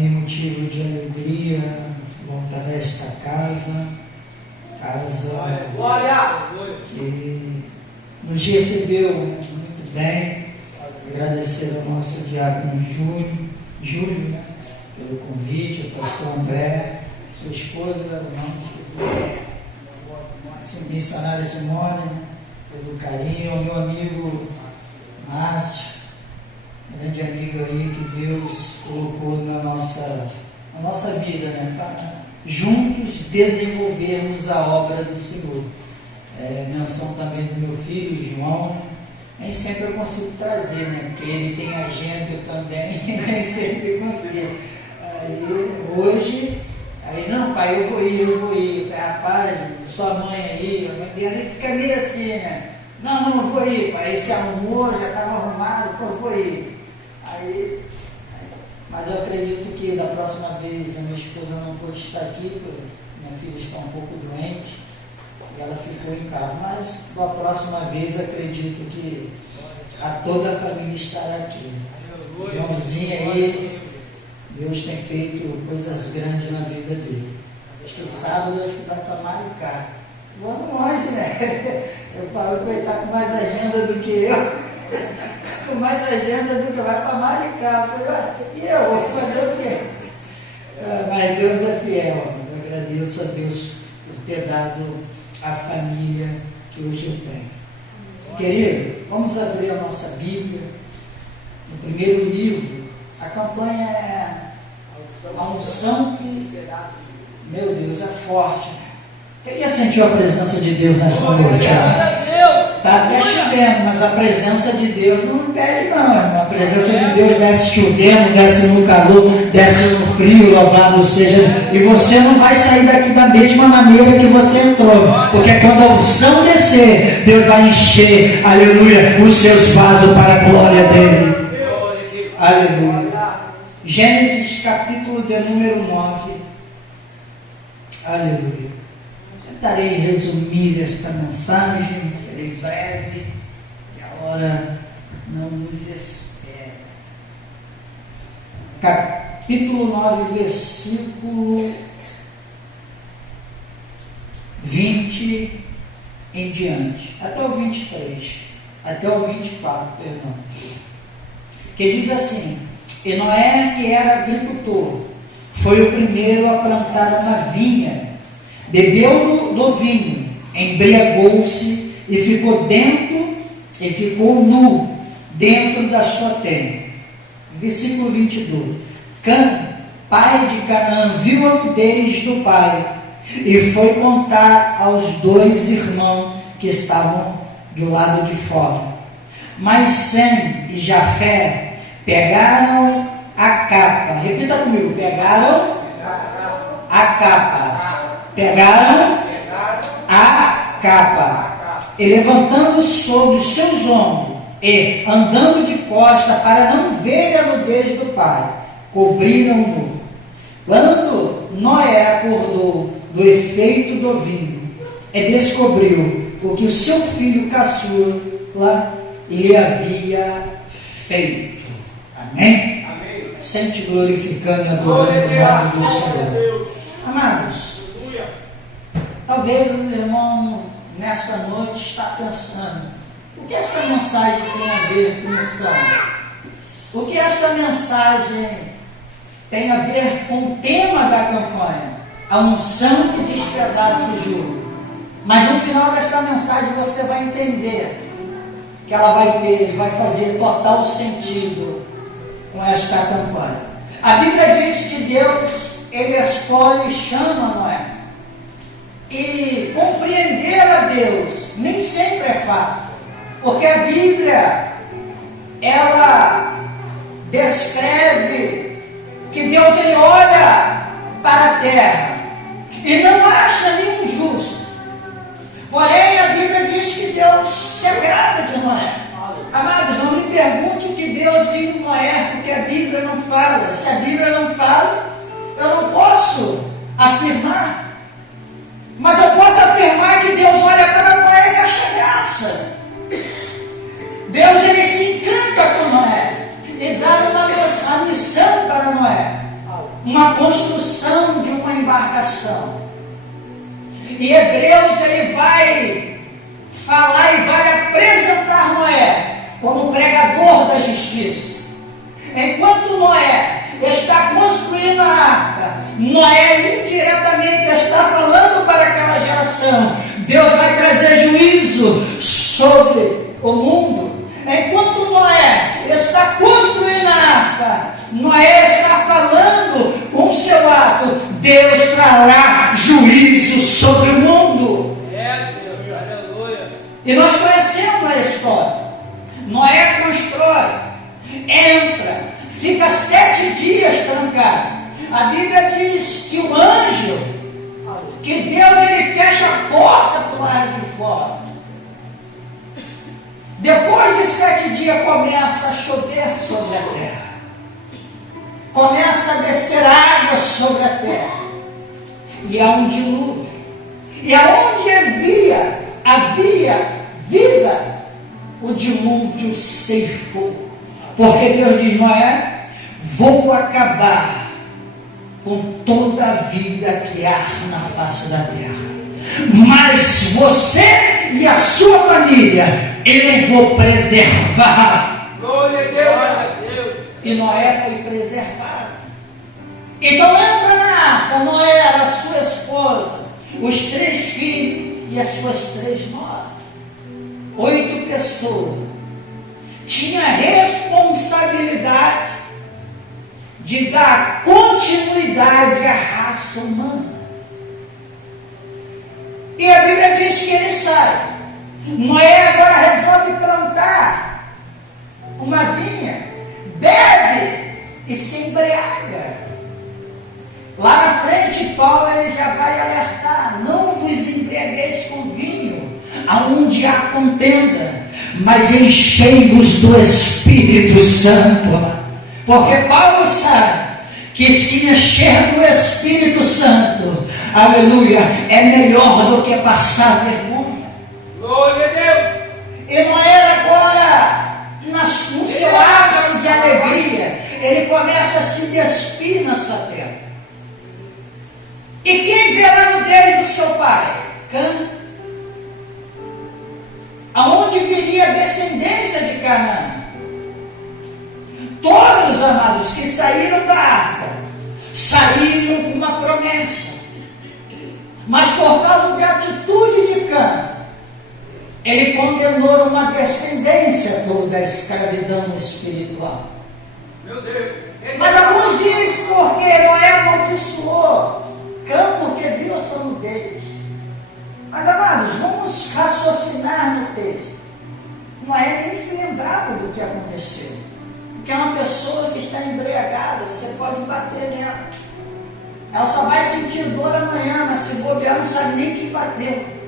mim motivo de alegria voltar a esta casa que nos recebeu muito bem. Agradecer ao nosso diácono Júlio, né, pelo convite, ao pastor André, sua esposa, missionária Simone, pelo carinho, ao meu amigo Márcio, grande amigo aí que Deus colocou na nossa vida, né, para juntos desenvolvermos a obra do Senhor. Menção também do meu filho, João. Nem sempre eu consigo trazer, né? Porque ele tem agenda, eu também, nem sempre consigo. Hoje, não, pai, eu vou ir. Eu falei, rapaz, sua mãe aí, a mãe dele fica meio assim, né? Não vou ir, pai, esse arrumou, já estava arrumado, pô, vou ir. Mas eu acredito que da próxima vez a minha esposa não pôde estar aqui, porque minha filha está um pouco doente. E ela ficou em casa, mas da próxima vez acredito que toda a família estará aqui. Joãozinho aí, Deus tem feito coisas grandes na vida dele. Acho que sábado acho que vai para Maricá. Vamos longe, né? Eu falo que ele está com mais agenda do que eu. Com mais agenda do que vai para Maricá. Eu falei, e eu vou fazer o quê? Mas Deus é fiel. Eu agradeço a Deus por ter dado a família que hoje eu tenho. Querido, vamos abrir a nossa Bíblia. No primeiro livro, a campanha é a unção que, meu Deus, é forte. Queria sentir a presença de Deus nessa noite. Está até chovendo, mas a presença de Deus não impede, não. A presença de Deus desce chovendo, desce no calor, desce no frio, louvado seja. E você não vai sair daqui da mesma maneira que você entrou. Porque quando a unção descer, Deus vai encher, aleluia, os seus vasos para a glória dele. Aleluia. Gênesis capítulo de número 9. Aleluia. Tentarei resumir esta mensagem, serei breve, e a hora não nos espera. Capítulo 9, versículo 20 em diante, até o 23, até o 24, perdão. Que diz assim: E Noé, que era agricultor, foi o primeiro a plantar uma vinha, bebeu do vinho, embriagou-se e ficou nu dentro da sua tenda. Versículo 22. Pai de Canaã viu a nudez do pai e foi contar aos dois irmãos que estavam do lado de fora. Mas Sem e Jafé pegaram a capa. Repita comigo: pegaram a capa. Pegaram a capa, e levantando sobre os seus ombros, e andando de costa para não ver a nudez do pai, cobriram-no. Quando Noé acordou do efeito do vinho, e descobriu o que o seu filho caçula lhe havia feito. Amém? Amém. Sente glorificando e adorando o nome do Senhor. Amados, talvez o irmão nesta noite está pensando: o que esta mensagem tem a ver com unção? O que esta mensagem tem a ver com o tema da campanha? A unção que despedaça o jugo. Mas no final desta mensagem você vai entender que ela vai fazer total sentido com esta campanha. A Bíblia diz que Deus, Ele escolhe e chama Noé. E compreender a Deus nem sempre é fácil, porque a Bíblia, ela descreve que Deus, ele olha para a terra e não acha nenhum justo. Porém, a Bíblia diz que Deus se agrada de Noé. Amados, não me pergunte o que Deus viu em Noé, porque a Bíblia não fala. Se a Bíblia não fala, eu não posso afirmar. Mas eu posso afirmar que Deus olha para Noé e acha graça. Deus, ele se encanta com Noé e dá uma missão para Noé. ele vai falar e vai apresentar Noé como pregador da justiça. Enquanto Noé está construindo a arca, Noé indiretamente está falando para aquela geração: Deus vai trazer juízo sobre o mundo. Enquanto Noé está construindo a arca, Noé está falando com seu ato: Deus trará juízo sobre o mundo. E nós conhecemos a história. Noé constrói, entra, fica 7 dias trancado. A Bíblia diz que o anjo, que Deus ele fecha a porta para o lado de fora. Depois de 7 dias começa a chover sobre a terra. Começa a descer água sobre a terra. E há um dilúvio. E aonde havia vida, o dilúvio ceifou. Porque Deus diz: Noé, vou acabar com toda a vida que há na face da terra, mas você e a sua família eu vou preservar. Glória a Deus. E Noé foi preservado. Então entra na arca Noé, a sua esposa, os 3 filhos e as suas 3 noras. 8 pessoas. Tinha responsabilidade de dar continuidade à raça humana. E a Bíblia diz que ele sai. Noé agora resolve plantar uma vinha, bebe e se embriaga. Lá na frente, Paulo ele já vai alertar: não vos embriagueis com vinho, aonde há contenda, mas enchei-vos do Espírito Santo. Porque Paulo sabe que se encher do Espírito Santo, aleluia, é melhor do que passar vergonha. Glória a Deus. E Noé agora, no seu ápice de alegria, ele começa a se despir na sua terra. E quem verá no dele do seu pai? Cã. Aonde viria a descendência de Canaã? Todos, amados, que saíram da arca, saíram com uma promessa. Mas por causa da atitude de Cã, ele condenou uma descendência toda a escravidão espiritual. Meu Deus. Mas alguns dizem porque Noé amaldiçoou Cã, porque viu a sua nudez. Mas, amados, vamos raciocinar no texto. Noé nem se lembrava do que aconteceu. Porque é uma pessoa que está embriagada, você pode bater nela. Ela só vai sentir dor amanhã, mas se bobear não sabe nem que bateu.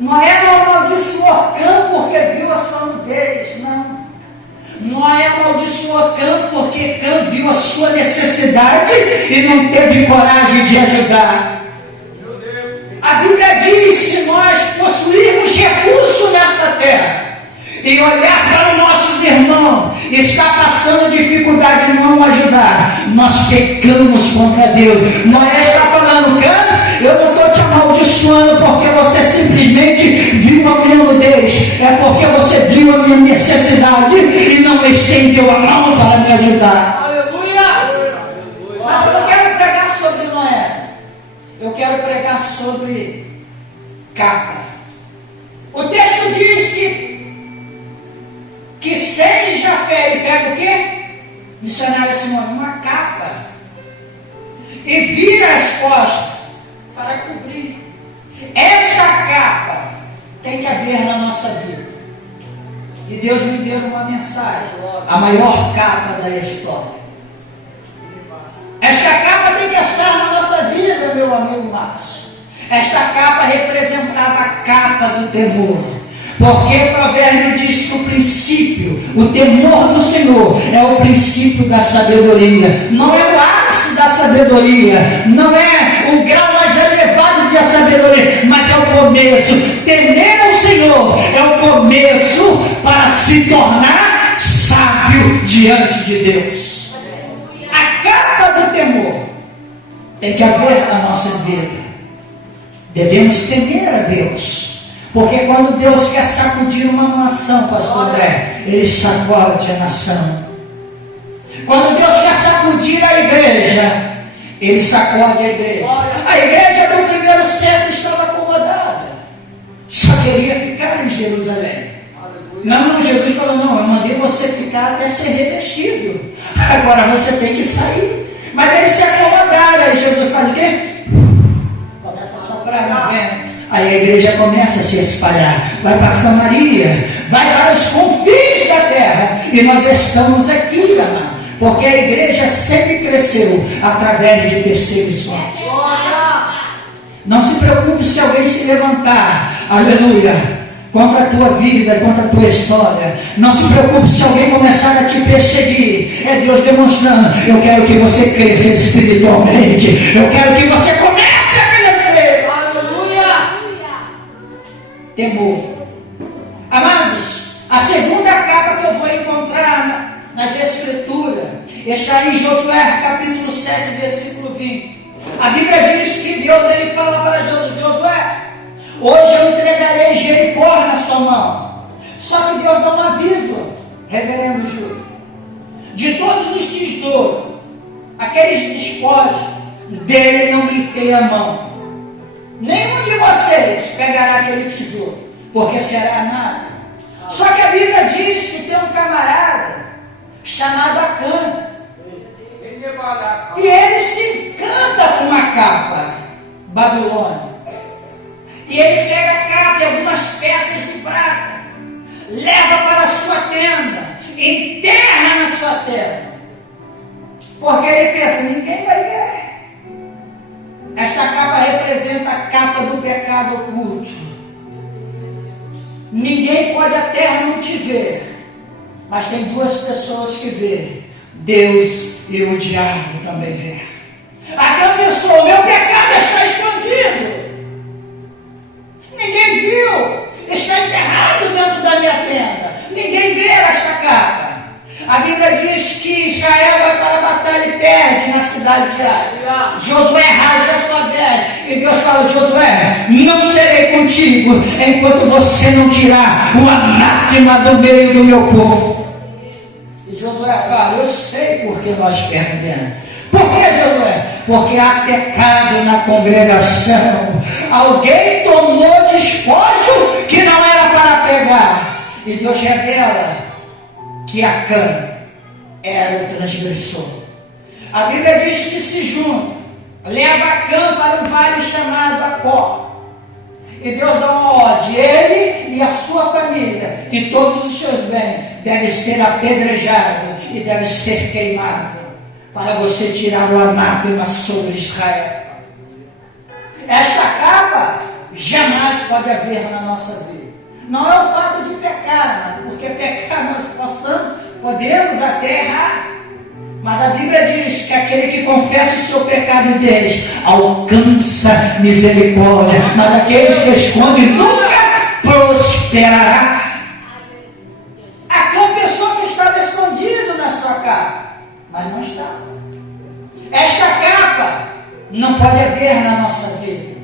Noé não amaldiçoou Cã porque viu a sua nudez, não. Noé amaldiçoou Cã porque Cã viu a sua necessidade e não teve coragem de ajudar. A Bíblia diz: se nós possuirmos recurso nesta terra e olhar para os nossos irmãos e está passando dificuldade e não ajudar, nós pecamos contra Deus. Noé está falando: Cã, eu não estou te amaldiçoando porque você simplesmente viu a minha nudez, é porque você viu a minha necessidade e não estendeu a mão para me ajudar. Aleluia! Mas eu não quero pregar sobre Noé, eu quero pregar sobre capa. O texto diz que sem Jafé ele pega o quê? Missionário Simão, uma capa, e vira as costas para cobrir. Esta capa tem que haver na nossa vida. E Deus me deu uma mensagem, a maior capa da história. Esta capa tem que estar na nossa vida, meu amigo Márcio. Esta capa representava a capa do temor. Porque o provérbio diz que o princípio, o temor do Senhor é o princípio da sabedoria. Não é o ápice da sabedoria, não é o grau mais elevado de sabedoria, mas é o começo. Temer ao Senhor é o começo para se tornar sábio diante de Deus. A capa do temor tem que haver na nossa vida. Devemos temer a Deus, porque quando Deus quer sacudir uma nação, pastor André, Ele sacode a nação. Quando Deus quer sacudir a igreja, Ele sacode a igreja. A igreja do primeiro século estava acomodada, só queria ficar em Jerusalém. Não, Jesus falou, não, eu mandei você ficar até ser revestido, agora você tem que sair. Mas eles se acomodaram, aí Jesus faz o quê? Começa a soprar no vento, aí a igreja começa a se espalhar, vai para Samaria, vai para os confins da terra, e nós estamos aqui, amado, porque a igreja sempre cresceu através de perseguições. Não se preocupe se alguém se levantar, aleluia, contra a tua vida, contra a tua história. Não se preocupe se alguém começar a te perseguir. É Deus demonstrando, eu quero que você cresça espiritualmente, eu quero que você comece a crescer. Aleluia! Temor. Amados, a segunda capa que eu vou encontrar nas escrituras está em Josué capítulo 7, versículo 20. A Bíblia diz que Deus, Ele fala para Josué, hoje eu entregarei Jericó na sua mão. Só que Deus dá um aviso, reverendo Júlio, de todos os tesouros, aqueles despojos, dele não metei a mão. Nenhum de vocês pegará aquele tesouro, porque será nada. Só que a Bíblia diz que tem um camarada chamado Acã, e ele se encanta com uma capa babilônica. E ele pega a capa e algumas peças de prata, leva para a sua tenda, enterra na sua tenda, porque ele pensa, ninguém vai ver. Esta capa representa a capa do pecado oculto. Ninguém pode, a terra não te ver, mas tem duas pessoas que vê, Deus e o diabo também vê. Aquela pessoa, meu pecado está escondido, ninguém viu, está enterrado dentro da minha tenda, ninguém vê esta capa. A Bíblia diz que Israel vai para a batalha e perde na cidade de Ai. Josué rasga a sua veste, e Deus fala, Josué, não serei contigo enquanto você não tirar o anátema do meio do meu povo. E Josué fala, eu sei porque nós perdemos. Por que, Josué? Porque há pecado na congregação. Alguém tomou despojo que não era para pegar. E Deus revela que Acã era o transgressor. A Bíblia diz que se junta, leva Acã para um vale chamado Acó. E Deus dá uma ordem, ele e a sua família e todos os seus bens devem ser apedrejados e devem ser queimados, para você tirar o anátema sobre Israel. Esta capa jamais pode haver na nossa vida. Não é o fato de pecar, porque pecar nós podemos até errar. Mas a Bíblia diz que aquele que confessa o seu pecado em Deus alcança misericórdia, mas aqueles que escondem nunca prosperará. Aquela pessoa que estava escondido na sua capa, mas não estava. Esta capa não pode haver na nossa vida.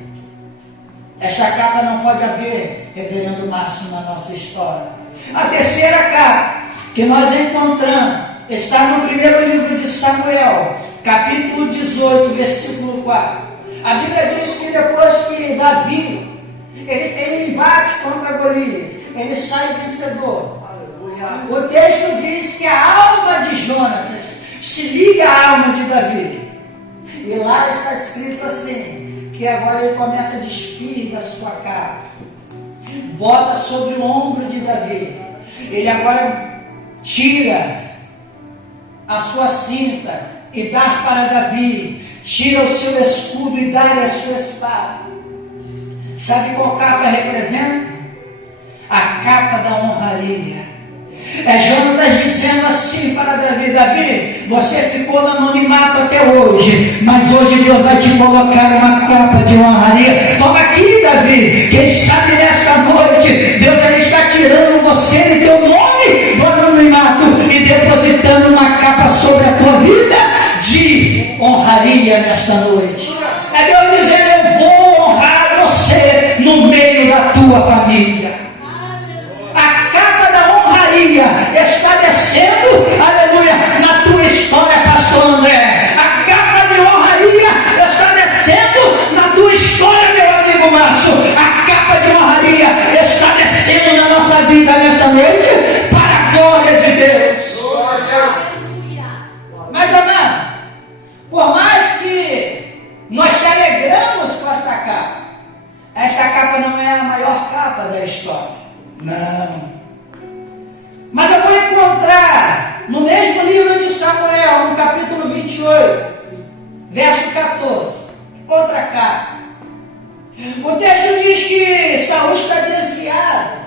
Esta capa não pode haver, reverendo Márcio, na nossa história. A terceira capa que nós encontramos está no primeiro livro de Samuel, capítulo 18, versículo 4. A Bíblia diz que depois que Davi, ele tem um embate contra Golias, ele sai vencedor. O texto diz que a alma de Jonatas se liga à alma de Davi. E lá está escrito assim, que agora ele começa a despir da sua capa, bota sobre o ombro de Davi. Ele agora tira a sua cinta e dá para Davi, tira o seu escudo e dá a sua espada. Sabe qual capa representa? A capa da honraria. É Jonatas dizendo assim para Davi, Davi, você ficou no anonimato até hoje, mas hoje Deus vai te colocar uma capa de honraria. Toma aqui, Davi, quem sabe nesta noite Deus ele está tirando você e teu nome do anonimato e depositando uma capa sobre a tua vida de honraria nesta noite. tua família. A capa da honraria está descendo, aleluia, na tua história, pastor André. A capa de honraria está descendo na tua história, meu amigo Márcio. A capa de honraria está descendo na nossa vida nesta noite, para a glória de Deus. Mas, amado, por mais que nós se alegramos com esta capa não é a maior capa da história. Não. Mas eu vou encontrar no mesmo livro de Samuel, no capítulo 28, verso 14, outra capa. O texto diz que Saul está desviado,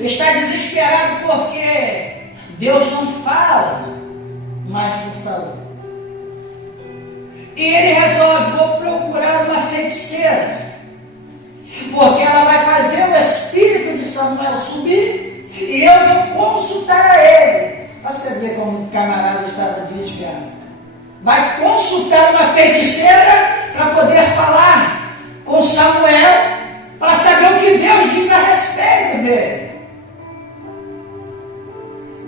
está desesperado porque Deus não fala mais com Saul. E ele resolve: vou procurar uma feiticeira, porque ela vai fazer o espírito de Samuel subir e eu vou consultar a ele. Você vê como o camarada estava desviado. Vai consultar uma feiticeira para poder falar com Samuel, para saber o que Deus diz a respeito dele.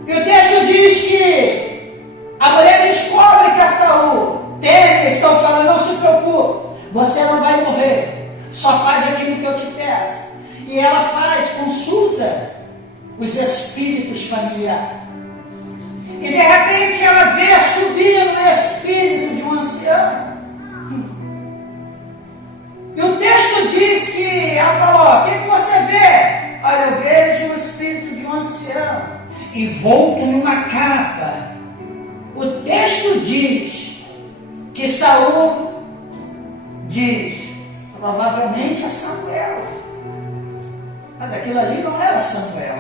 E o texto diz que a mulher descobre que a Saul tem, estão falando: não se preocupe, você não vai morrer. Só faz aquilo que eu te peço. E ela consulta os espíritos familiares. E de repente ela vê subindo o espírito de um ancião. E o texto diz que ela falou: o que você vê? Olha, eu vejo o espírito de um ancião envolto em uma capa. O texto diz que Saul diz: provavelmente é Samuel. Mas aquilo ali não era Samuel.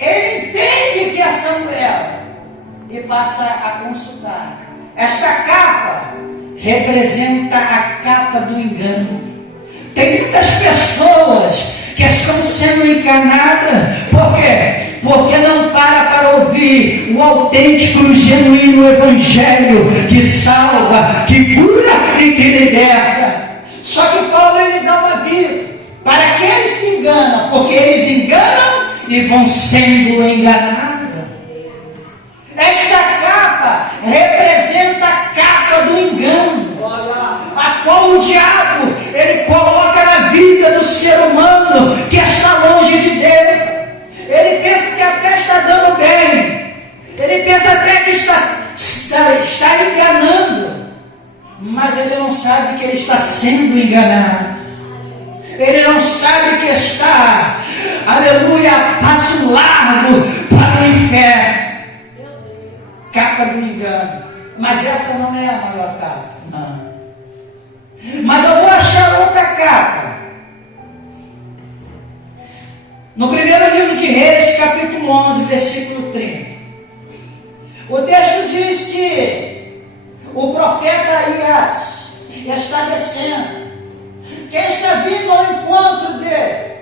Ele entende que é Samuel e passa a consultar. Esta capa representa a capa do engano. Tem muitas pessoas que estão sendo enganadas. Por quê? Porque não para ouvir o autêntico e o genuíno evangelho que salva, que cura e que liberta. Só que Paulo ele dá um aviso para aqueles que enganam, porque eles enganam e vão sendo enganados. Esta capa representa a capa do engano, a qual o diabo ele coloca na vida do ser humano que está longe de Deus. Ele pensa que até está dando bem, ele pensa até que está enganando, mas ele não sabe que ele está sendo enganado. Ele não sabe que está, aleluia, a passo largo para o inferno. Capa do engano. Mas essa não é a maior capa, não. Mas eu vou achar outra capa. No primeiro livro de Reis, capítulo 11, versículo 30. O texto diz que o profeta Aías está descendo. Quem está vindo ao encontro dele?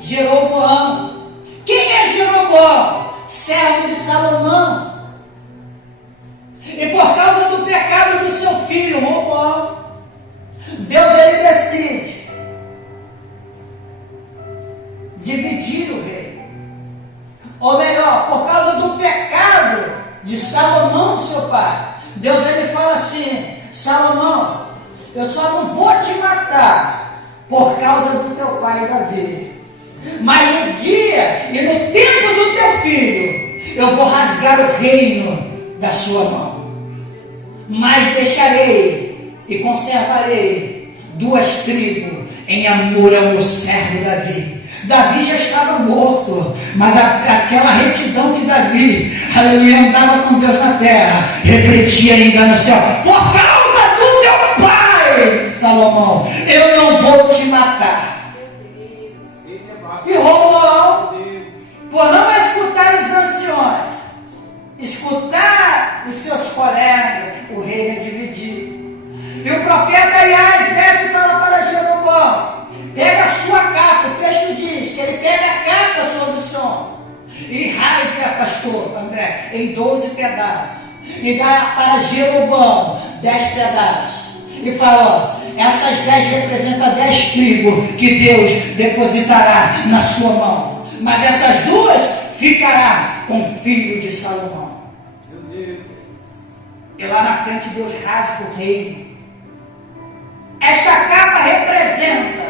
Jeroboão. Quem é Jeroboão? Servo de Salomão. E por causa do pecado do seu filho, Roboão, Deus ele decide dividir o rei. Ou melhor, por causa do pecado de Salomão, seu pai, Deus ele fala assim: Salomão, eu só não vou te matar por causa do teu pai Davi, mas no dia e no tempo do teu filho eu vou rasgar o reino da sua mão, mas deixarei e conservarei 2 tribos em amor ao meu servo Davi. Davi já estava morto, mas aquela retidão que Davi, aleluia, andava com Deus na terra, refletia ainda no céu. Por causa do teu pai, Salomão, eu não vou te matar. E Roboão, por não escutar os anciões, escutar os seus colegas, o reino é dividido. E o profeta Aías desce e fala para Jeroboão: pega a sua capa. O texto diz que ele pega a capa sobre o som e rasga, pastor André, em 12 pedaços e dá para Jeroboão 10 pedaços e fala: ó, essas 10 representam 10 10 tribos que Deus depositará na sua mão. Mas essas 2 ficará com o filho de Salomão. E lá na frente Deus rasga o reino. Esta capa representa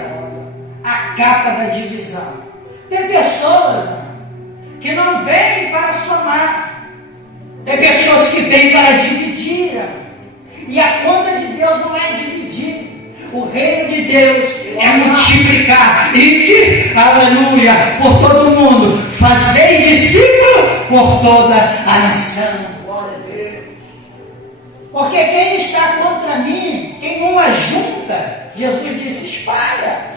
a capa da divisão. Tem pessoas que não vêm para somar. Tem pessoas que vêm para dividir. E a conta de Deus não é dividir. O reino de Deus é multiplicar. Ide, aleluia, por todo o mundo. Fazei discípulo por toda a nação. Glória a Deus. Porque quem está contra mim, quem não ajunta, Jesus disse, espalha.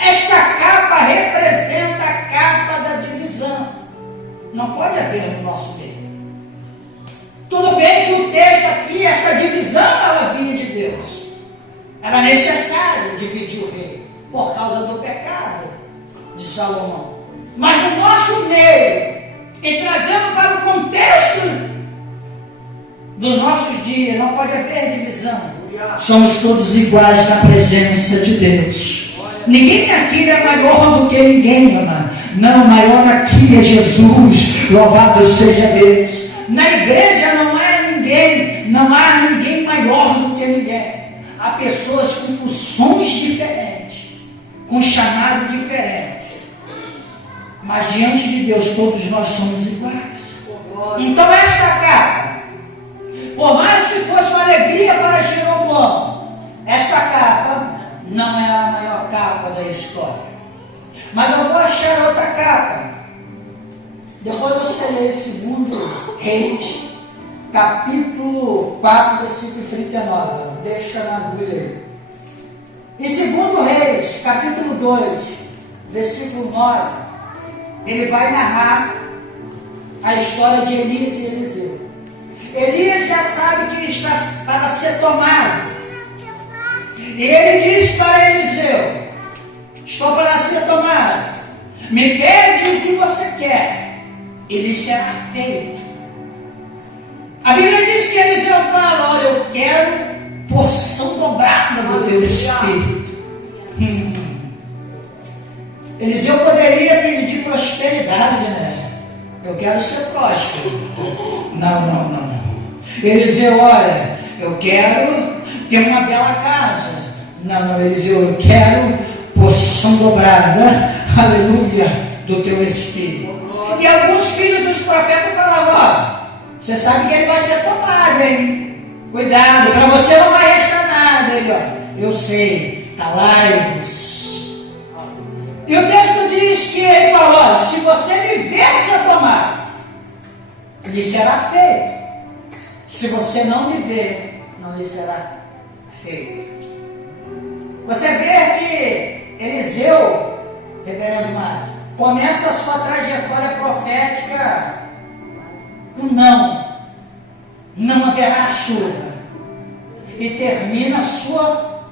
Esta capa representa a capa da divisão. Não pode haver no nosso meio. Tudo bem que o texto aqui, essa divisão, ela vinha de Deus. Era necessário dividir o reino por causa do pecado de Salomão. Mas no nosso meio, e trazendo para o contexto do nosso dia, não pode haver divisão. Somos todos iguais na presença de Deus. Ninguém aqui é maior do que ninguém, amado. Não, maior aqui é Jesus. Louvado seja Deus. Na igreja não há ninguém maior do que ninguém. Há pessoas com funções diferentes, com chamado diferente. Mas diante de Deus todos nós somos iguais. Então esta capa, por mais que fosse uma alegria para Jeroboão, esta capa não é a maior capa da história. Mas eu vou achar outra capa. Depois você lê 2 Reis, capítulo 4, versículo 39. Deixa na agulha aí. Em 2 Reis, capítulo 2, versículo 9, ele vai narrar a história de Elias e Eliseu. Elias já sabe que está para ser tomado. E ele diz para Eliseu, estou para ser tomado, me pede o que você quer, ele será feito. A Bíblia diz que Eliseu fala, olha, eu quero porção dobrada do teu espírito. Eliseu poderia pedir prosperidade, né? Eu quero ser próspero. Não. Eliseu, olha, eu quero ter uma bela casa. Não, Eliseu, eu quero porção dobrada, aleluia, do teu espírito. E alguns filhos dos profetas falavam, ó, você sabe que ele vai ser tomado, hein? Cuidado, para você não vai restar nada. Ele, ó, eu sei, calai-vos. E o texto diz que ele falou, olha, se você me ver ser tomado, lhe será feito. Se você não me ver, não lhe será feito. Você vê que Eliseu, reverendo Márcio, começa a sua trajetória profética com não haverá chuva, e termina a sua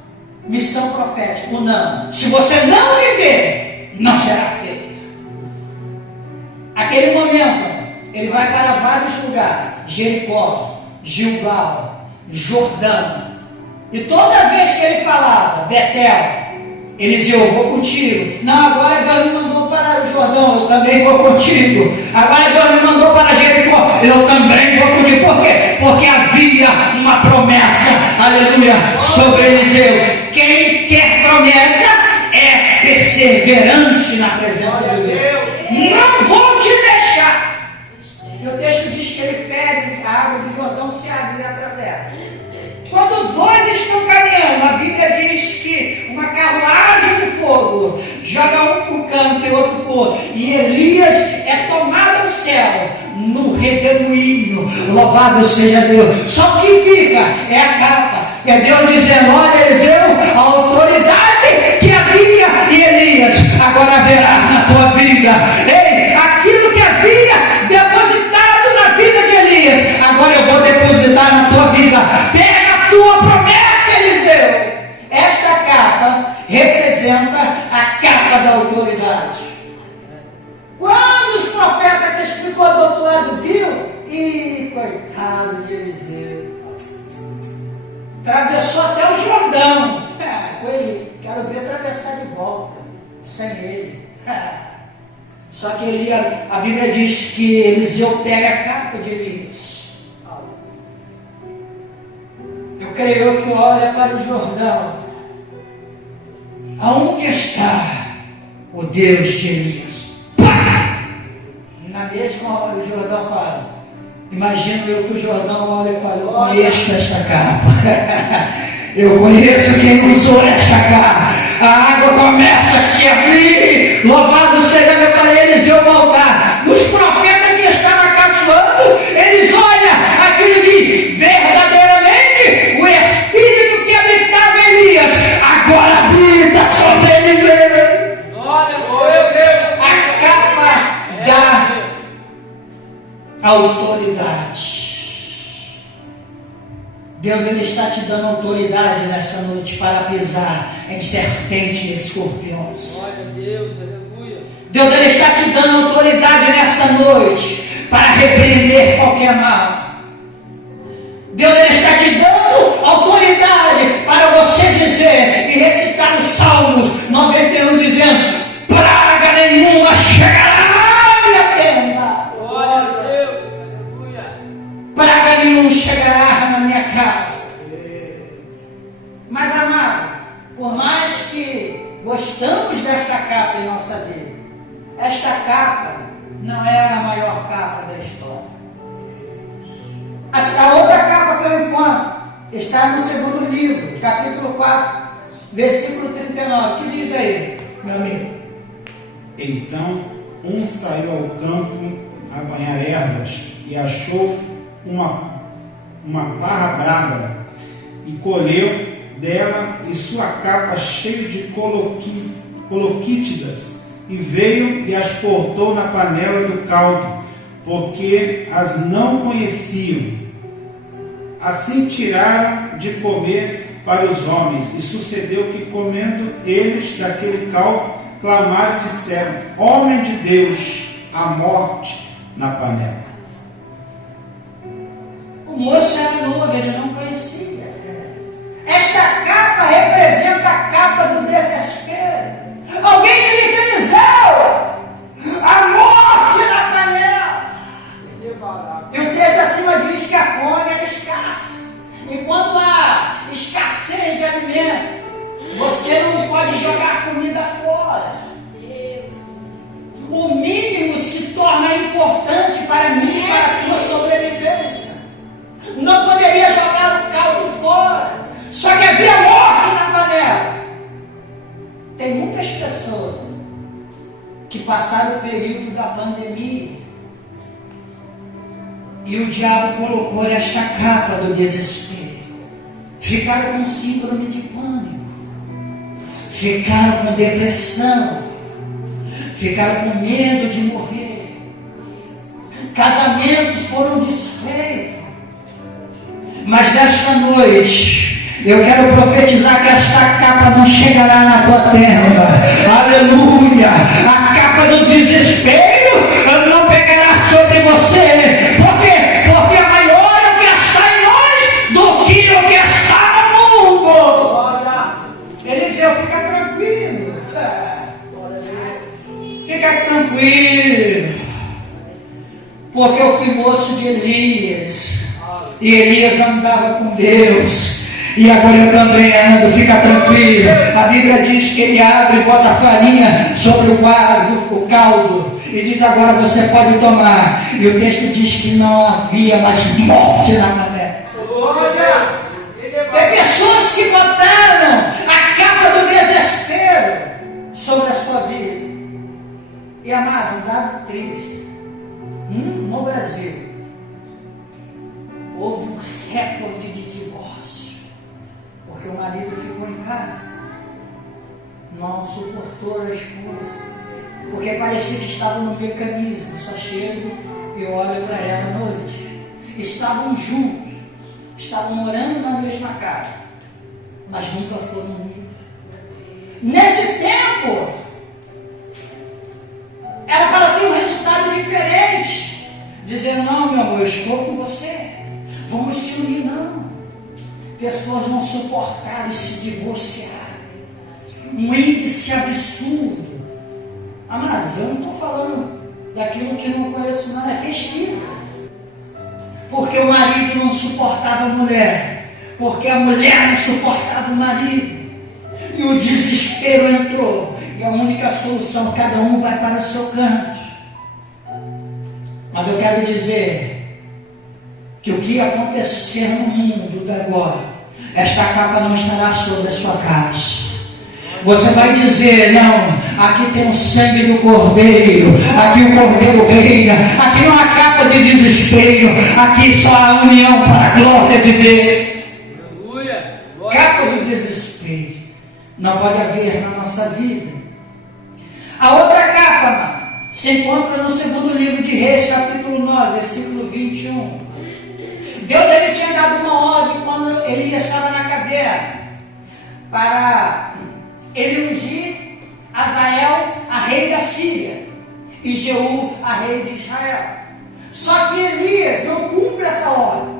missão profética com não. Se você não me ver, não será feito. Aquele momento, ele vai para vários lugares, Jericó, Gilgal, Jordão. E toda vez que ele falava, Betel, Eliseu, eu vou contigo. Não, agora Deus me mandou para o Jordão, eu também vou contigo. Agora Deus me mandou para Jericó, eu também vou contigo. Por quê? Porque havia uma promessa, aleluia, sobre Eliseu. Quem quer promessa é perseverante na presença de Deus. Não vou te deixar. E o texto diz que ele fere, a água do Jordão se abre e atravessa. Quando 2 estão caminhando, a Bíblia diz que uma carruagem de fogo joga um para o canto e outro para o outro. E Elias é tomado ao céu, no redemoinho. Louvado seja Deus. Só que fica é a capa. É Deus dizendo, olha Eliseu, a autoridade que havia em Elias, agora haverá na tua vida. Ei, aquilo que havia depositado na vida de Elias, agora eu vou depositar na tua vida. Tua promessa, Eliseu. Esta capa representa a capa da autoridade. Quando os profetas que explicou do outro lado viu, e coitado de Eliseu, atravessou até o Jordão. sem ele. Só que a Bíblia diz que Eliseu pega a capa de Elias. Eu creio que olha para o Jordão. Aonde está o Deus de Elias? Pá! Na mesma hora o Jordão fala. Imagino eu que o Jordão olha e fala: eu conheço esta capa. Eu conheço quem usou esta capa. A água começa a se abrir. Louvado seja meu para eles eu voltar. Os profetas que estavam caçoando, eles olham aquilo que verdadeiramente o Espírito que habitava em Elias agora habita sobre eles. Glória a Deus. A capa da autoridade. Deus, Ele está te dando autoridade nesta noite para pisar em serpentes e escorpiões. Glória a Deus, aleluia. Deus, Ele está te dando autoridade nesta noite para repreender qualquer mal. Deus, Ele está te dando autoridade para você dizer e recitar os Salmos 91 dizendo: praga nenhuma chegará à minha tenda. Glória a Deus, aleluia. Praga nenhuma chegará na minha casa. Mas, amado, por mais que gostamos desta capa em nossa vida, esta capa não é a maior capa da história. A outra capa que eu encontro está no segundo livro, capítulo 4, versículo 39. O que diz aí, meu amigo? Então um saiu ao campo a apanhar ervas e achou uma barra brava e colheu dela e sua capa cheia de coloquítidas e veio e as cortou na panela do caldo, porque as não conheciam. Assim tiraram de comer para os homens, e sucedeu que, comendo eles daquele caldo, clamaram e disseram: homem de Deus, a morte na panela. O moço era novo, ele não conhecia. Esta capa representa a capa do desespero. Alguém que lhe dizeu a morte na panela. E o texto acima diz que a fome era escassa. Enquanto há escassez de alimento, você não pode jogar comida fora. O mínimo se torna importante para mim e para a tua sobrevivência. Não poderia jogar o caldo fora. Só que havia morte na panela. Tem muitas pessoas que passaram o período da pandemia e o diabo colocou esta capa do desespero. Ficaram com síndrome de pânico, ficaram com depressão, ficaram com medo de morrer, casamentos foram desfeitos. Mas nesta noite eu quero profetizar que esta capa não chegará na tua tenda. Aleluia! A capa do desespero não pegará sobre você. Por quê? Porque é maior o que está em nós do que o que está no mundo. Eliseu, fica tranquilo. Fica tranquilo. Porque eu fui moço de Elias. E Elias andava com Deus. E agora eu também ando, fica tranquilo. A Bíblia diz que ele abre e bota farinha sobre o caldo. E diz: agora você pode tomar. E o texto diz que não havia mais morte na panela. Tem pessoas que botaram a capa do desespero sobre a sua vida. E amado, um dado triste. No Brasil houve um recorde de divórcio, porque o marido ficou em casa, não suportou a esposa, porque parecia que estava no mecanismo, só chego e olho para ela à noite. Estavam juntos, estavam morando na mesma casa, mas nunca foram unidos. Nesse tempo, era para ter um resultado diferente, dizendo: não, meu amor, eu estou com você. Vamos se unir, não. Pessoas não suportaram e se divorciaram. Um índice absurdo Amados, eu não estou falando daquilo que eu não conheço nada, é pesquisa. Porque o marido não suportava a mulher, porque a mulher não suportava o marido, e o desespero entrou, e a única solução, cada um vai para o seu canto. Mas eu quero dizer que o que acontecer no mundo de agora, esta capa não estará sobre a sua casa. Você vai dizer, não, aqui tem o sangue do Cordeiro, aqui o Cordeiro reina, aqui não há capa de desespero, aqui só há união para a glória de Deus. Aleluia. Capa do desespero não pode haver na nossa vida. A outra capa, mano, se encontra no segundo livro de Reis, capítulo 9, versículo 21. Deus ele tinha dado uma ordem quando ele estava na caverna, para ele ungir Azael a rei da Síria e Jeú a rei de Israel. Só que Elias não cumpre essa ordem,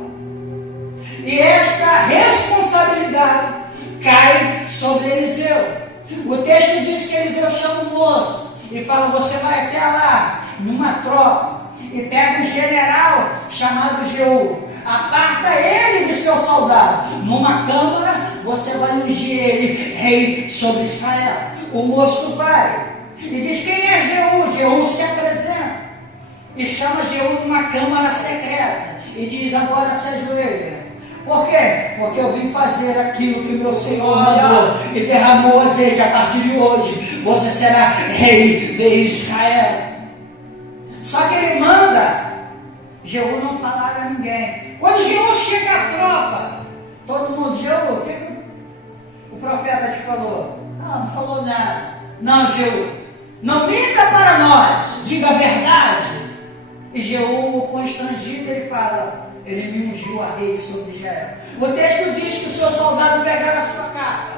e esta responsabilidade cai sobre Eliseu. O texto diz que Eliseu chama um moço e fala: você vai até lá numa tropa e pega um general chamado Jeú, aparta ele de seu soldado, numa câmara você vai ungir ele rei sobre Israel. O moço vai e diz: quem é Jeú? Jeú se apresenta e chama Jeú numa câmara secreta e diz: agora se ajoelha. Por quê? Porque eu vim fazer aquilo que meu Senhor mandou e derramou azeite. A partir de hoje você será rei de Israel. Só que ele manda Jeú não falar a ninguém. Quando Jeú chega à tropa, todo mundo: Jeú, o que o profeta te falou? Não falou nada. Não, Jeú, não minta para nós, diga a verdade. E Jeú, constrangido, ele fala: ele me ungiu a rei sobre Israel. O texto diz que os seus soldados pegaram a sua capa,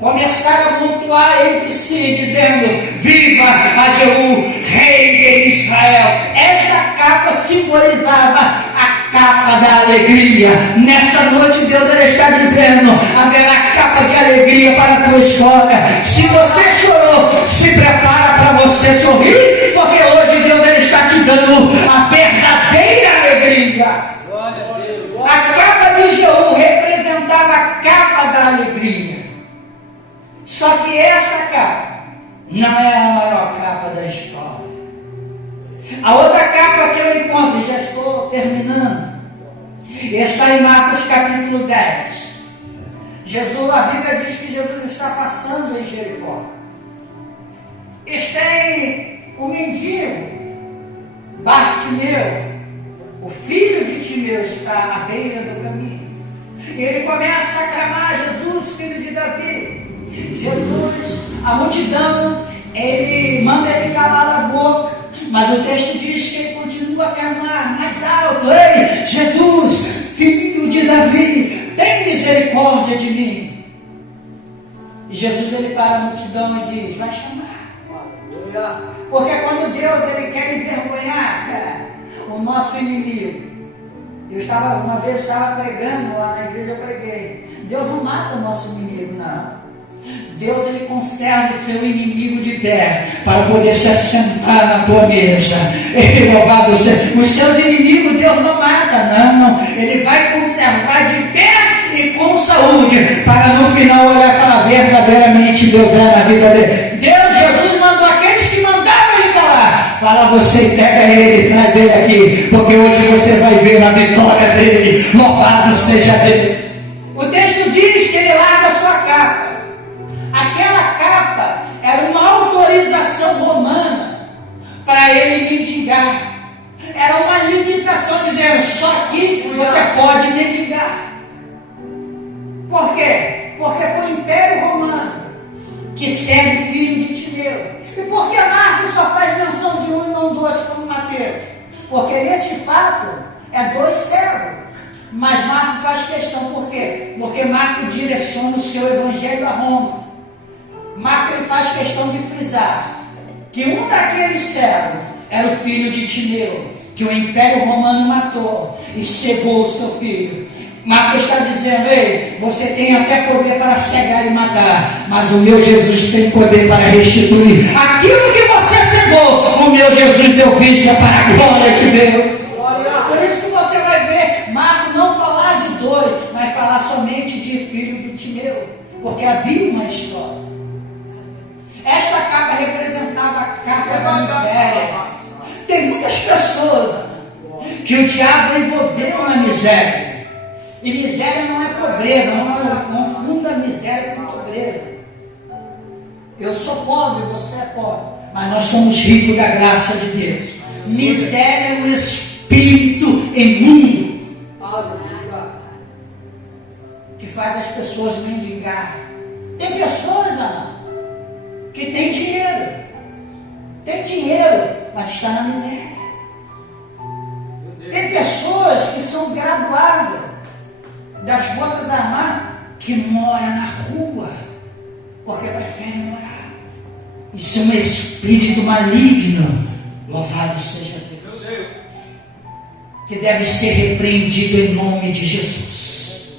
começaram a pontuar entre si, dizendo: viva a Jeú, rei de Israel. Esta capa simbolizava a capa da alegria. Nesta noite Deus ele está dizendo: haverá capa de alegria para a tua história. Se você chorou, se prepara para você sorrir, porque hoje Deus ele está te dando a verdadeira alegria. A capa de Jeú representava a capa da alegria. Só que esta capa não é a maior capa da história. A outra capa que eu encontro, e já estou terminando, está em Marcos capítulo 10. A Bíblia diz que Jesus está passando em Jericó. Tem um mendigo, Bartimeu, o filho de Timeu, está à beira do caminho. Ele começa a clamar: Jesus, filho de Davi. Jesus, a multidão, ele manda ele calar a boca, mas o texto diz que ele continua a clamar mais alto: ei, Jesus, filho de Davi, tem misericórdia de mim. E Jesus ele para a multidão e diz: vai chamar. Porque quando Deus ele quer envergonhar, cara, o nosso inimigo. Uma vez estava pregando lá na igreja, eu preguei: Deus não mata o nosso inimigo, não. Deus ele conserva o seu inimigo de pé para poder se assentar na tua mesa. Louvado seja. Os seus inimigos Deus não mata, não. Ele vai conservar de pé e com saúde, para no final olhar e falar: verdadeiramente Deus é na vida dele. Jesus mandou aqueles que mandaram ele calar: fala você, pega ele e traz ele aqui, porque hoje você vai ver a vitória dele. Louvado seja Deus. O texto diz que ele larga a sua capa. Aquela capa era uma autorização romana para ele mendigar. Era uma limitação, dizendo: só aqui você pode mendigar. Por quê? Porque foi o Império Romano que segue o filho de Timeu. E por que Marcos só faz menção de um e não dois como Mateus? Porque neste fato é dois cegos. Mas Marcos faz questão, por quê? Porque Marcos direciona o seu evangelho a Roma. Marcos ele faz questão de frisar que um daqueles cegos era o filho de Timeu, que o Império Romano matou e cegou o seu filho. Marcos está dizendo: ei, você tem até poder para cegar e matar, mas o meu Jesus tem poder para restituir aquilo que você cegou. O meu Jesus deu vida para a glória de Deus. Por isso que você vai ver Marcos não falar de dois, mas falar somente de filho do Timeu, porque havia uma história. Esta capa representava a capa da miséria. Tem muitas pessoas que o diabo envolveu na miséria. E miséria não é pobreza, não confunda miséria com pobreza. Eu sou pobre, você é pobre, mas nós somos ricos da graça de Deus. Miséria é um espírito imundo que faz as pessoas mendigar. Tem pessoas, Ana, que tem dinheiro, mas está na miséria. Tem pessoas que são graduadas das Forças Armadas que moram na rua, porque preferem morar. Isso é um espírito maligno. Louvado seja Deus, que deve ser repreendido em nome de Jesus.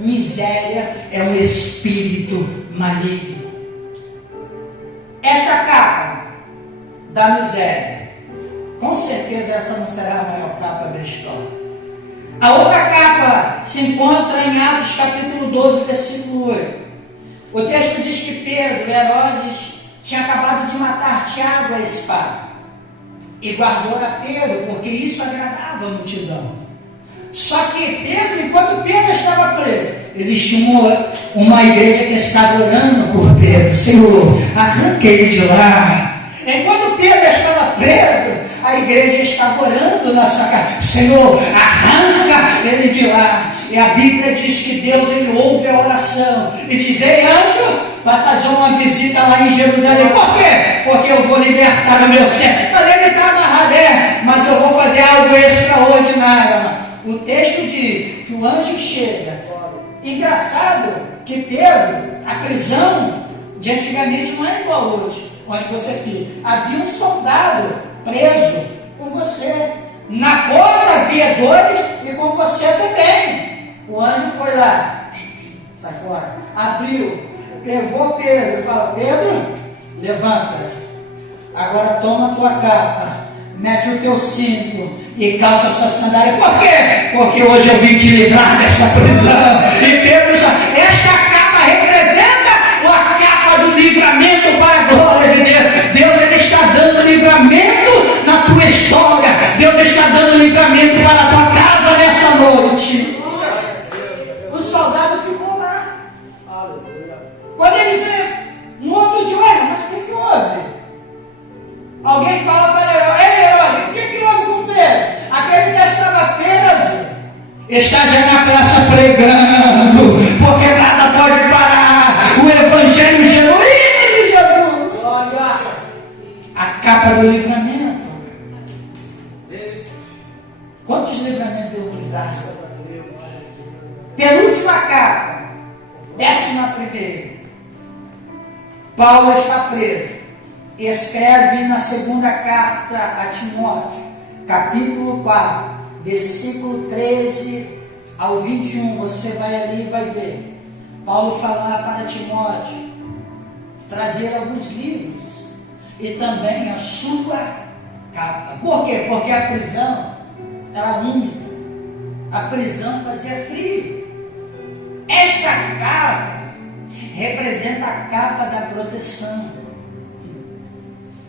Miséria é um espírito maligno. Esta capa da miséria, com certeza essa não será a maior capa da história. A outra capa se encontra em Atos capítulo 12, versículo 8. O texto diz que Pedro, Herodes, tinha acabado de matar Tiago à espada e guardou a Pedro, porque isso agradava a multidão. Só que Pedro, enquanto Pedro estava preso, existia uma igreja que estava orando por Pedro. Senhor, arranca ele de lá. Enquanto Pedro estava preso, a igreja estava orando na sua casa. Senhor, arranca ele de lá. E a Bíblia diz que Deus, ele ouve a oração e diz: ei, anjo, vai fazer uma visita lá em Jerusalém. Por quê? Porque eu vou libertar o meu servo. Mas ele está amarrado, mas eu vou fazer algo extraordinário. O texto diz que o anjo chega. Engraçado que Pedro, a prisão de antigamente não é igual hoje, onde você fica. Havia um soldado preso com você. Na porta havia dois e com você também. O anjo foi lá, sai fora, abriu, pegou Pedro e falou: Pedro, levanta, agora toma a tua capa, mete o teu cinto e calça a sua sandália. Por quê? Porque hoje eu vim te livrar dessa prisão. E Pedro disse: esta capa representa a capa do livramento para a glória de Deus. Deus, ele está dando livramento na tua história. Deus está dando livramento para a tua casa nesta noite. O soldado ficou lá. Quando ele disse, no outro dia, mas o que houve? Alguém fala para ele: ei, Herodes, o que houve com Pedro? Aquele que estava preso está já na praça pregando, porque nada pode parar o evangelho genuíno de Jesus. A capa do livramento. Quantos livramentos Deus nos dá? Penúltima capa, 11ª. Paulo está preso. Escreve na segunda carta a Timóteo, capítulo 4, versículo 13 ao 21. Você vai ali e vai ver Paulo falar para Timóteo trazer alguns livros e também a sua capa. Por quê? Porque a prisão era úmida, a prisão fazia frio. Esta capa representa a capa da proteção.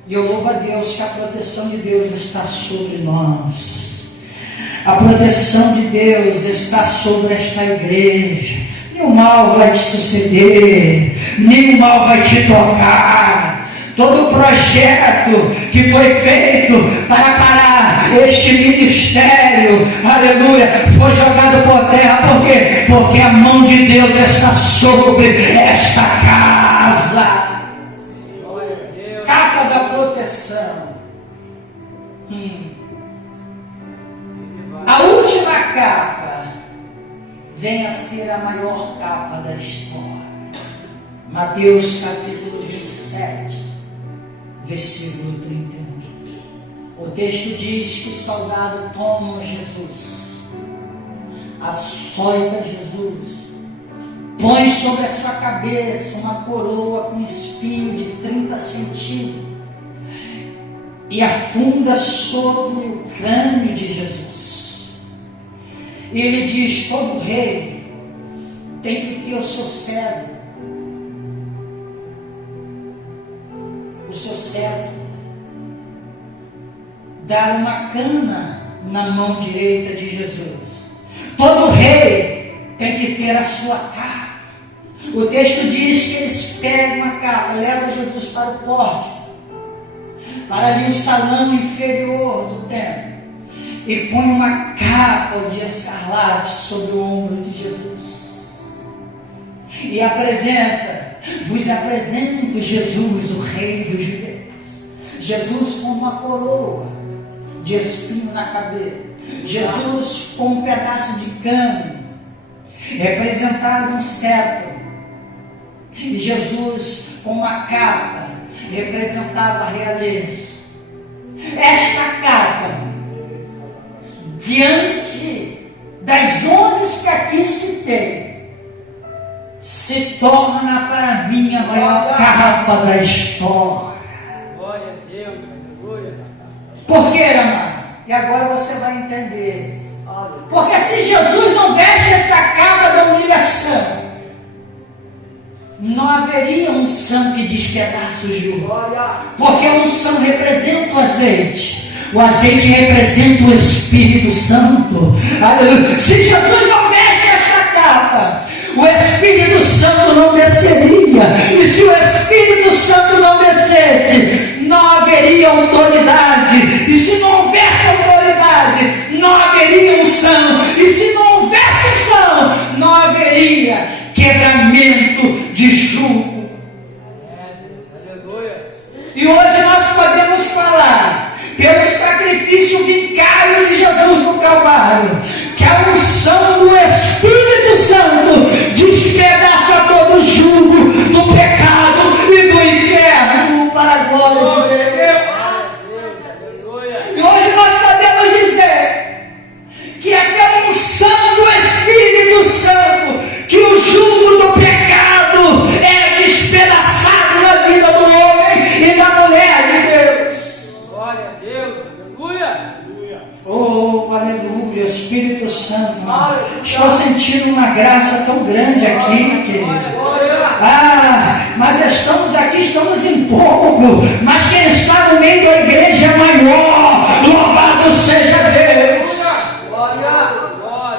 E eu louvo a Deus que a proteção de Deus está sobre nós. A proteção de Deus está sobre esta igreja. Nenhum mal vai te suceder, nenhum mal vai te tocar. Todo projeto que foi feito para parar este ministério, aleluia, foi jogado por terra. Por quê? Porque a mão de Deus está sobre esta casa. Capa da proteção. A última capa vem a ser a maior capa da história. Mateus capítulo 27, versículo 31. O texto diz que o soldado toma Jesus, açoita Jesus, põe sobre a sua cabeça uma coroa com espinho de 30 centímetros, e afunda sobre o crânio de Jesus. E ele diz: todo rei tem que ter o seu cetro. O seu cetro. Dar uma cana na mão direita de Jesus. Todo rei tem que ter a sua capa. O texto diz que eles pegam a capa, levam Jesus para o pórtico, para ali o salão inferior do templo, e põe uma capa de escarlate sobre o ombro de Jesus. E vos apresento Jesus, o Rei dos Judeus. Jesus com uma coroa de espinho na cabeça. Jesus com um pedaço de cano, representava um cetro. E Jesus com uma capa, representava a realeza. Esta capa, diante das 11 que aqui citei, se torna para mim a maior capa da história. Glória a Deus, aleluia. Por quê, amado? E agora você vai entender. Porque se Jesus não veste esta capa da humilhação, não haveria unção que despedaça o jugo. Porque a unção representa o azeite. O azeite representa o Espírito Santo. Aleluia. Se Jesus não veste esta capa, o Espírito Santo não desceria. E se o Espírito Santo não descesse, não haveria autoridade. E se não houvesse autoridade, não haveria unção. E se não houvesse unção, não haveria quebramento de jugo. Aleluia. E hoje nós podemos falar, pelo sacrifício vicário de Jesus no Calvário, que a unção do Espírito Santo despedaça todo o jugo do pecado e do inferno, para a glória de Deus. E hoje nós podemos dizer que é pela unção do Espírito Santo que o jugo do pecado é despedaçado na vida do homem e da mulher de Deus. Glória a Deus, aleluia. Oh, aleluia, Espírito Santo. Estou sentindo uma graça tão grande aqui, querido. Mas estamos aqui, estamos em pouco, mas quem está no meio da igreja é maior. Louvado seja Deus.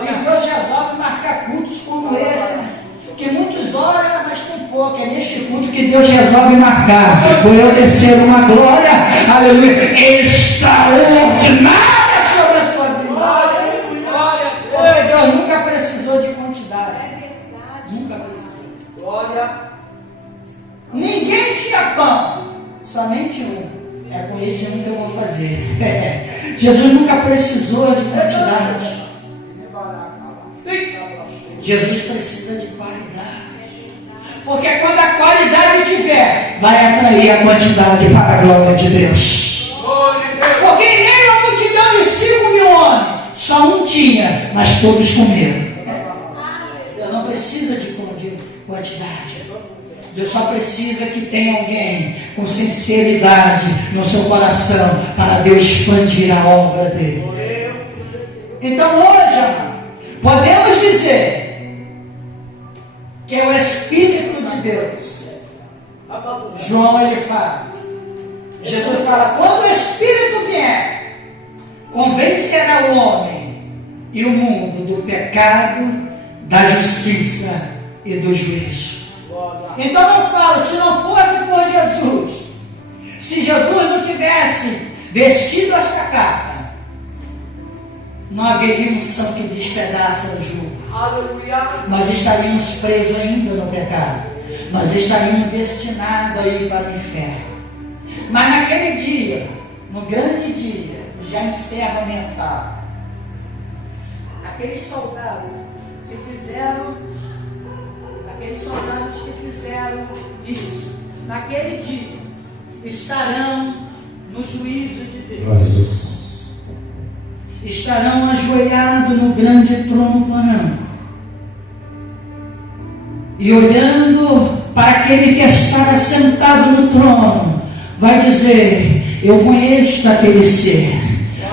E Deus resolve marcar cultos como esse, né? Que muitos oram, mas tem pouco. É neste culto que Deus resolve marcar. Por eu descer uma glória, aleluia, extraordinária sobre a sua vida. Glória. Deus nunca precisou de quantidade. Nunca precisou. Ninguém tinha pão, somente um. É com esse um que eu vou fazer. Jesus nunca precisou de quantidade. Jesus precisa de qualidade. Porque quando a qualidade tiver, vai atrair a quantidade para a glória de Deus. Porque em meio à multidão de 5.000 homens, só um tinha, mas todos comeram. Deus não precisa de quantidade. Deus só precisa que tenha alguém com sinceridade no seu coração para Deus expandir a obra dele. Então hoje, amado, podemos dizer que é o Espírito de Deus. João ele fala, Jesus fala, quando o Espírito vier, convencerá o homem e o mundo do pecado, da justiça e do juízo. Então eu falo, se não fosse por Jesus, se Jesus não tivesse vestido esta capa, não haveria unção que despedaça o jugo. Nós estaríamos presos ainda no pecado. Nós estaríamos destinados a ir para o inferno. Mas naquele dia, no grande dia, já encerro a minha fala. Aqueles soldados que fizeram isso, naquele dia, estarão no juízo de Deus. Estarão ajoelhados no grande trono branco e olhando para aquele que está sentado no trono, vai dizer: Eu conheço aquele ser.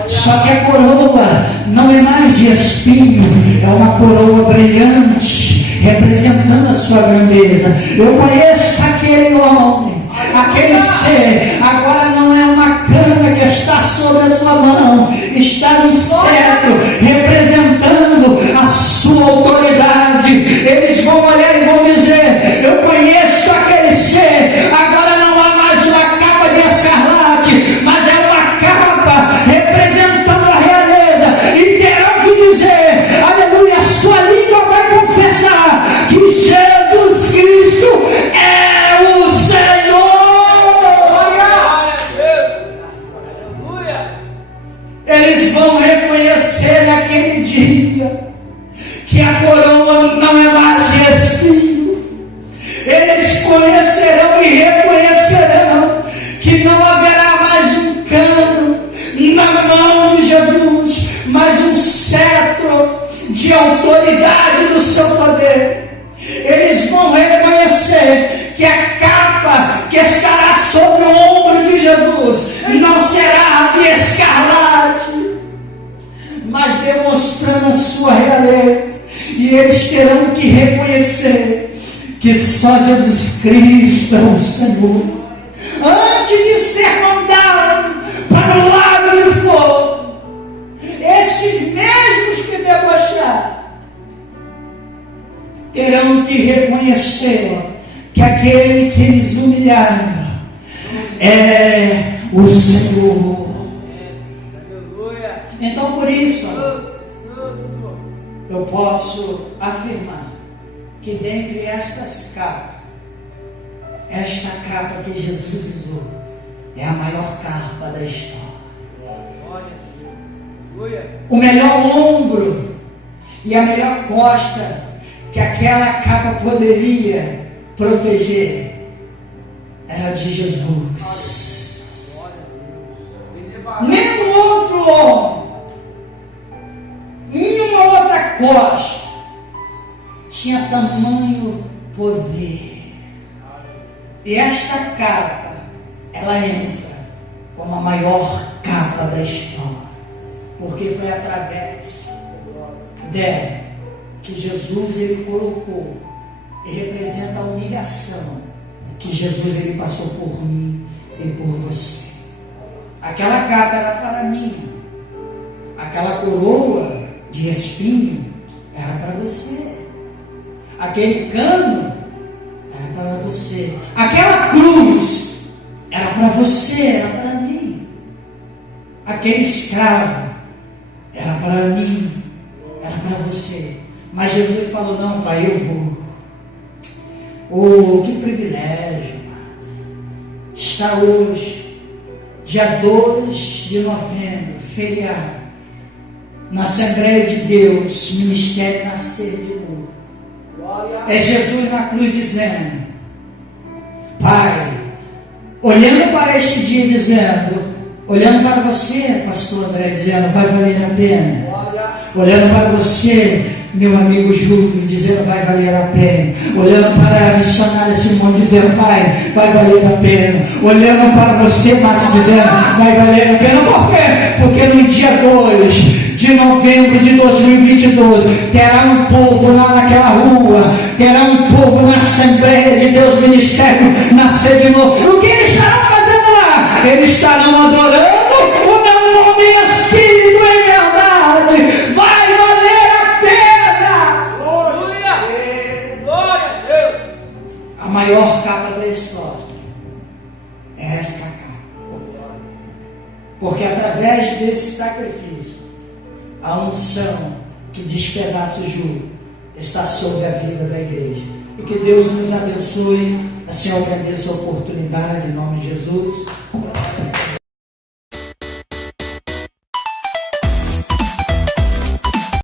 Só que a coroa não é mais de espinho, é uma coroa brilhante, representando a sua grandeza. Eu conheço aquele homem, aquele ser. Agora não é uma cana que está sobre a sua mão, está um cetro representando a sua autoridade. Eles vão olhar e vão dizer: eu conheço aquele ser. Agora não há mais uma capa de escarlate, mas é uma capa representando a realeza. E terão que dizer: aleluia, sua língua vai confessar que Jesus Cristo é o Senhor. Glória a Deus. Aleluia. Eles vão reconhecer naquele dia que a coroa não é mais de espinho. Eles conhecerão e reconhecerão que não haverá mais um cano na mão de Jesus, mas um cetro de autoridade do seu poder. Eles vão reconhecer que a capa que estará sobre o ombro de Jesus não será de escarlate, mas demonstrando a sua realeza. E eles terão que reconhecer que só Jesus Cristo é o Senhor. Antes de ser mandado para o lago de fogo, estes mesmos que debocharam terão que reconhecer que aquele que eles humilharam é o Senhor. Aleluia. Então, por isso, Santo. eu posso afirmar que dentre estas capas, esta capa que Jesus usou é a maior capa da história. Glória a Deus. Aleluia. O melhor ombro e a melhor costa que aquela capa poderia proteger era de Jesus. Nenhum outro homem, nenhuma outra costa tinha tamanho poder. E esta capa, ela entra como a maior capa da história, porque foi através dela que Jesus ele colocou e representa a humilhação que Jesus ele passou por mim e por você. Aquela capa era para mim, aquela coroa de espinho era para você, aquele cano era para você, aquela cruz era para você, era para mim, aquele escravo era para mim, era para você. Mas Jesus falou: não, pai, eu vou. Oh, que privilégio, amado. Está hoje, dia 2 de novembro, feriado, na Assembleia de Deus, Ministério Nascer de Novo. É Jesus na cruz dizendo: Pai, olhando para este dia, dizendo, olhando para você, pastor André, dizendo, vai valer a pena. Olhando para você, meu amigo Júlio, dizendo, vai valer a pena. Olhando para a missionária Simone, dizendo, pai, vai valer a pena. Olhando para você, Márcio, dizendo, vai valer a pena. Por quê? Porque no dia 2 de novembro de 2022, terá um povo lá naquela rua, terá um povo na Assembleia de Deus, Ministério Nascer de Novo. O que eles estarão fazendo lá? Eles estarão adorando o meu nome em espírito e verdade. Vai valer a pena. Aleluia! Glória a Deus! A maior capa da história é esta capa. Porque através desse sacrifício, a unção que despedaça o jugo está sobre a vida da igreja. E que Deus nos abençoe. Assim eu agradeço a oportunidade, em nome de Jesus.